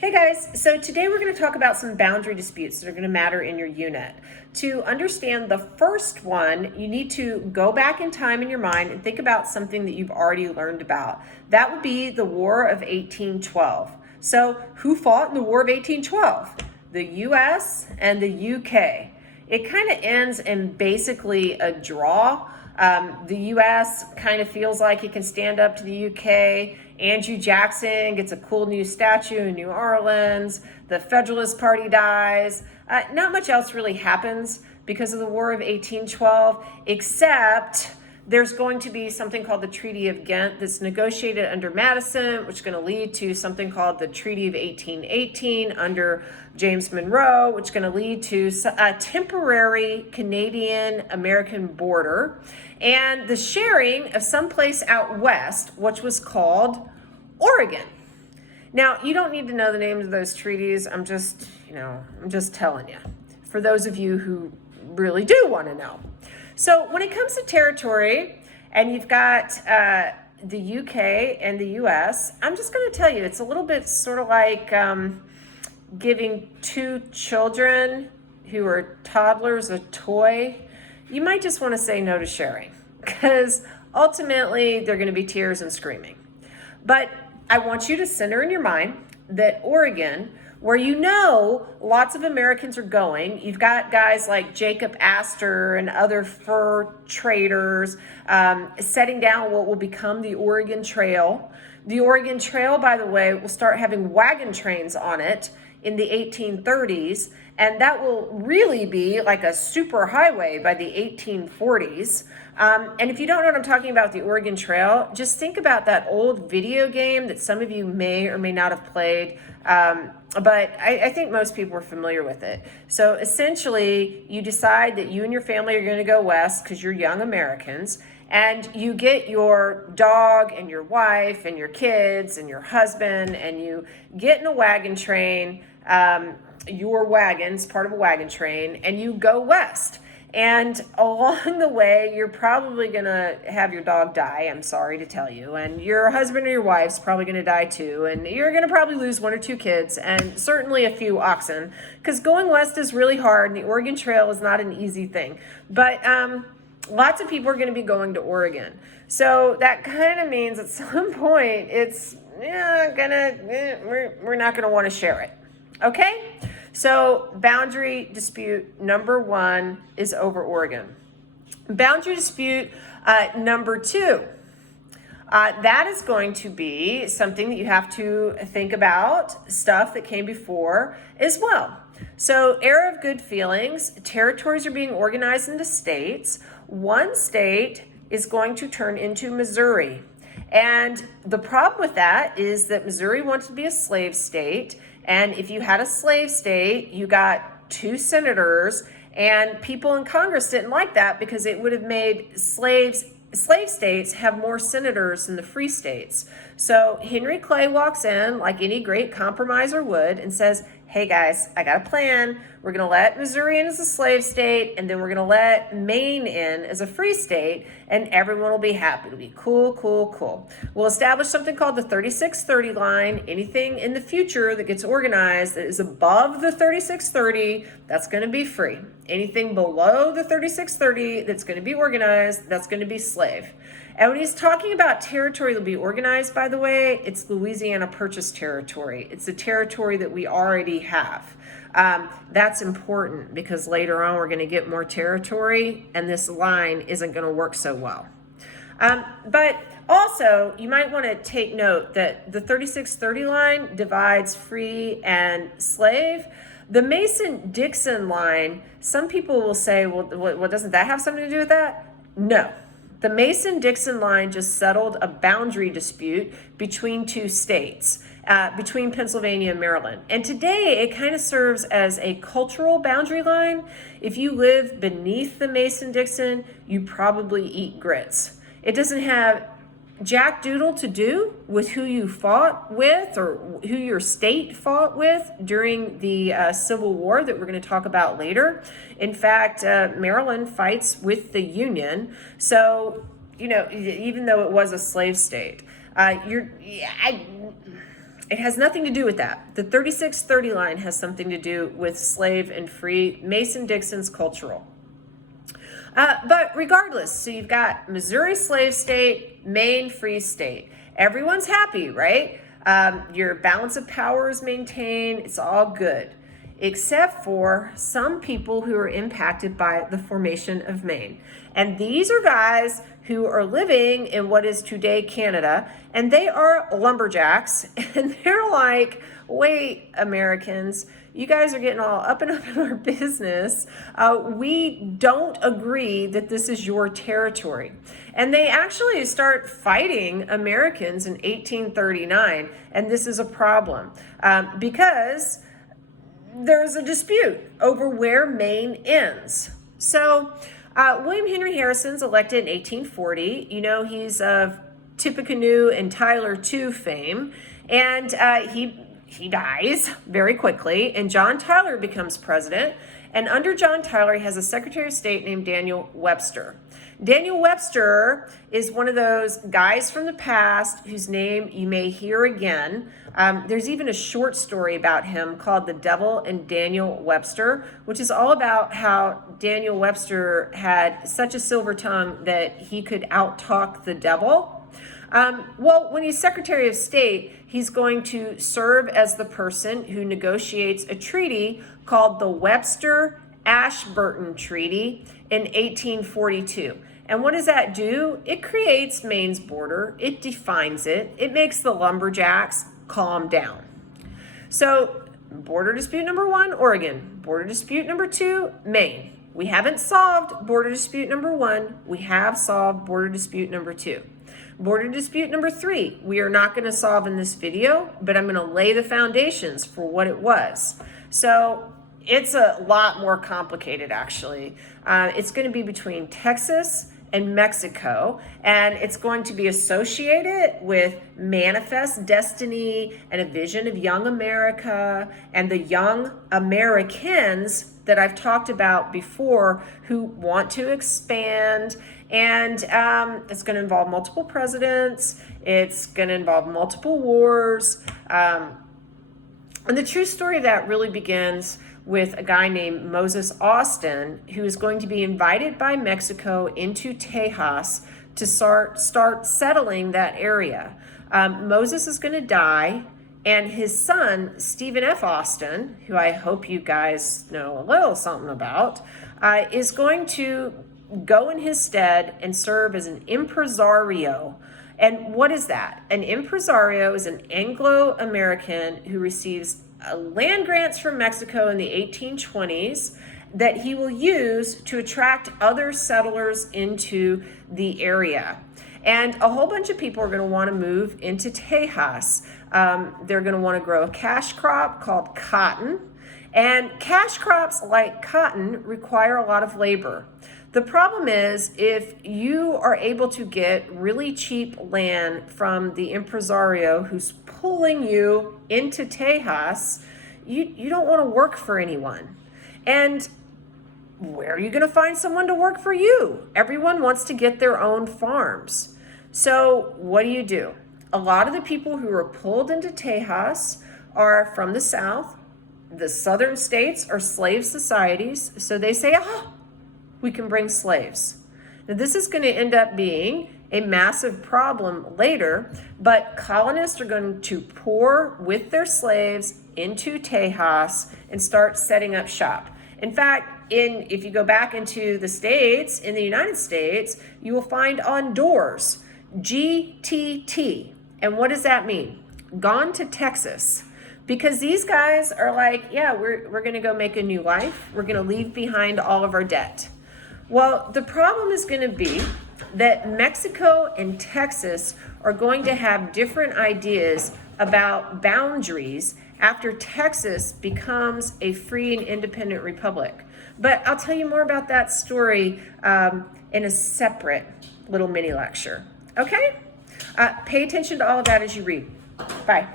Hey guys, so today we're going to talk about some boundary disputes that are going to matter in your unit. To understand the first one, you need to go back in time in your mind and think about something that you've already learned about. That would be the War of 1812. So who fought in the War of 1812? The US and the UK. It kind of ends in basically a draw. The US kind of feels like it can stand up to the UK. Andrew Jackson gets a cool new statue in New Orleans. The Federalist Party dies. Not much else really happens because of the War of 1812, except there's going to be something called the Treaty of Ghent that's negotiated under Madison, which is going to lead to something called the Treaty of 1818 under James Monroe, which is going to lead to a temporary Canadian-American border and the sharing of someplace out west, which was called Oregon. Now, you don't need to know the names of those treaties. I'm just telling you, for those of you who really do want to know. So when it comes to territory, and you've got the UK and the US, I'm just going to tell you, it's a little bit sort of like giving two children who are toddlers a toy. You might just want to say no to sharing, because ultimately they're going to be tears and screaming. But I want you to center in your mind that Oregon, where lots of Americans are going. You've got guys like Jacob Astor and other fur traders setting down what will become the Oregon Trail. The Oregon Trail, by the way, will start having wagon trains on it in the 1830s, and that will really be like a super highway by the 1840s. And if you don't know what I'm talking about, the Oregon Trail, just think about that old video game that some of you may or may not have played. But I think most people are familiar with it. So essentially, you decide that you and your family are going to go west because you're young Americans, and you get your dog and your wife and your kids and your husband, and you get in a wagon train. Your wagon's part of a wagon train, and you go west. And along the way, you're probably going to have your dog die, I'm sorry to tell you, and your husband or your wife's probably going to die too, and you're going to probably lose one or two kids, and certainly a few oxen, because going west is really hard, and the Oregon Trail is not an easy thing. But lots of people are going to be going to Oregon. So that kind of means at some point, we're not going to want to share it. Okay? So boundary dispute number one is over Oregon. Boundary dispute number two, that is going to be something that you have to think about, stuff that came before as well. So era of good feelings, territories are being organized into states. One state is going to turn into Missouri. And the problem with that is that Missouri wanted to be a slave state. And if you had a slave state, you got two senators, and people in Congress didn't like that because it would have made slave states have more senators than the free states. So Henry Clay walks in like any great compromiser would and says, hey guys, I got a plan. We're going to let Missouri in as a slave state, and then we're going to let Maine in as a free state, and everyone will be happy. It'll be cool, cool, cool. We'll establish something called the 3630 line. Anything in the future that gets organized that is above the 3630, that's going to be free. Anything below the 3630 that's going to be organized, that's going to be slave. And when he's talking about territory that'll be organized, by the way, it's Louisiana Purchase territory. It's the territory that we already have. That's important because later on we're going to get more territory, and this line isn't going to work so well. But also, you might want to take note that the 3630 line divides free and slave. The Mason-Dixon line, some people will say, well, doesn't that have something to do with that? No. The Mason-Dixon line just settled a boundary dispute between two states, between Pennsylvania and Maryland. And today, it kind of serves as a cultural boundary line. If you live beneath the Mason-Dixon, you probably eat grits. It doesn't have jack doodle to do with who you fought with or who your state fought with during the Civil War that we're going to talk about later. In fact, Maryland fights with the Union. So, even though it was a slave state, It has nothing to do with that. The 3630 line has something to do with slave and free, Mason-Dixon's cultural. But regardless, so you've got Missouri slave state, Maine free state. Everyone's happy, right? Your balance of power is maintained. It's all good, except for some people who are impacted by the formation of Maine. And these are guys who are living in what is today Canada, and they are lumberjacks, and they're like, wait, Americans, you guys are getting all up in our business. We don't agree that this is your territory. And they actually start fighting Americans in 1839, and this is a problem because there's a dispute over where Maine ends. So William Henry Harrison's elected in 1840. You know, he's of Tippecanoe and Tyler II fame, and he dies very quickly, and John Tyler becomes president. And under John Tyler, he has a Secretary of State named Daniel Webster. Daniel Webster is one of those guys from the past whose name you may hear again. There's even a short story about him called The Devil and Daniel Webster, which is all about how Daniel Webster had such a silver tongue that he could out-talk the devil. Well, when he's Secretary of State, he's going to serve as the person who negotiates a treaty called the Webster-Ashburton Treaty in 1842. And what does that do? It creates Maine's border. It defines it. It makes the lumberjacks calm down. So border dispute number 1, Oregon. Border dispute number 2, Maine. We haven't solved border dispute number 1. We have solved border dispute number 2. Border dispute number 3, we are not going to solve in this video, but I'm going to lay the foundations for what it was. So it's a lot more complicated, actually. It's going to be between Texas and Mexico, and it's going to be associated with manifest destiny and a vision of young America and the young Americans that I've talked about before who want to expand. And it's going to involve multiple presidents. It's going to involve multiple wars. And the true story of that really begins with a guy named Moses Austin, who is going to be invited by Mexico into Tejas to start settling that area. Moses is going to die, and his son, Stephen F. Austin, who I hope you guys know a little something about, is going to go in his stead and serve as an impresario. And what is that? An impresario is an Anglo-American who receives land grants from Mexico in the 1820s that he will use to attract other settlers into the area. And a whole bunch of people are going to want to move into Tejas. They're going to want to grow a cash crop called cotton. And cash crops like cotton require a lot of labor. The problem is, if you are able to get really cheap land from the impresario who's pulling you into Tejas, you don't want to work for anyone. And where are you going to find someone to work for you? Everyone wants to get their own farms. So what do? A lot of the people who are pulled into Tejas are from the South. The southern states are slave societies. So they say, we can bring slaves. Now, this is going to end up being a massive problem later, but colonists are going to pour with their slaves into Tejas and start setting up shop. In fact, if you go back into the states, in the United States, you will find on doors, GTT. And what does that mean? Gone to Texas. Because these guys are like, yeah, we're going to go make a new life. We're going to leave behind all of our debt. Well, the problem is going to be that Mexico and Texas are going to have different ideas about boundaries after Texas becomes a free and independent republic. But I'll tell you more about that story in a separate little mini lecture. Okay? Pay attention to all of that as you read. Bye.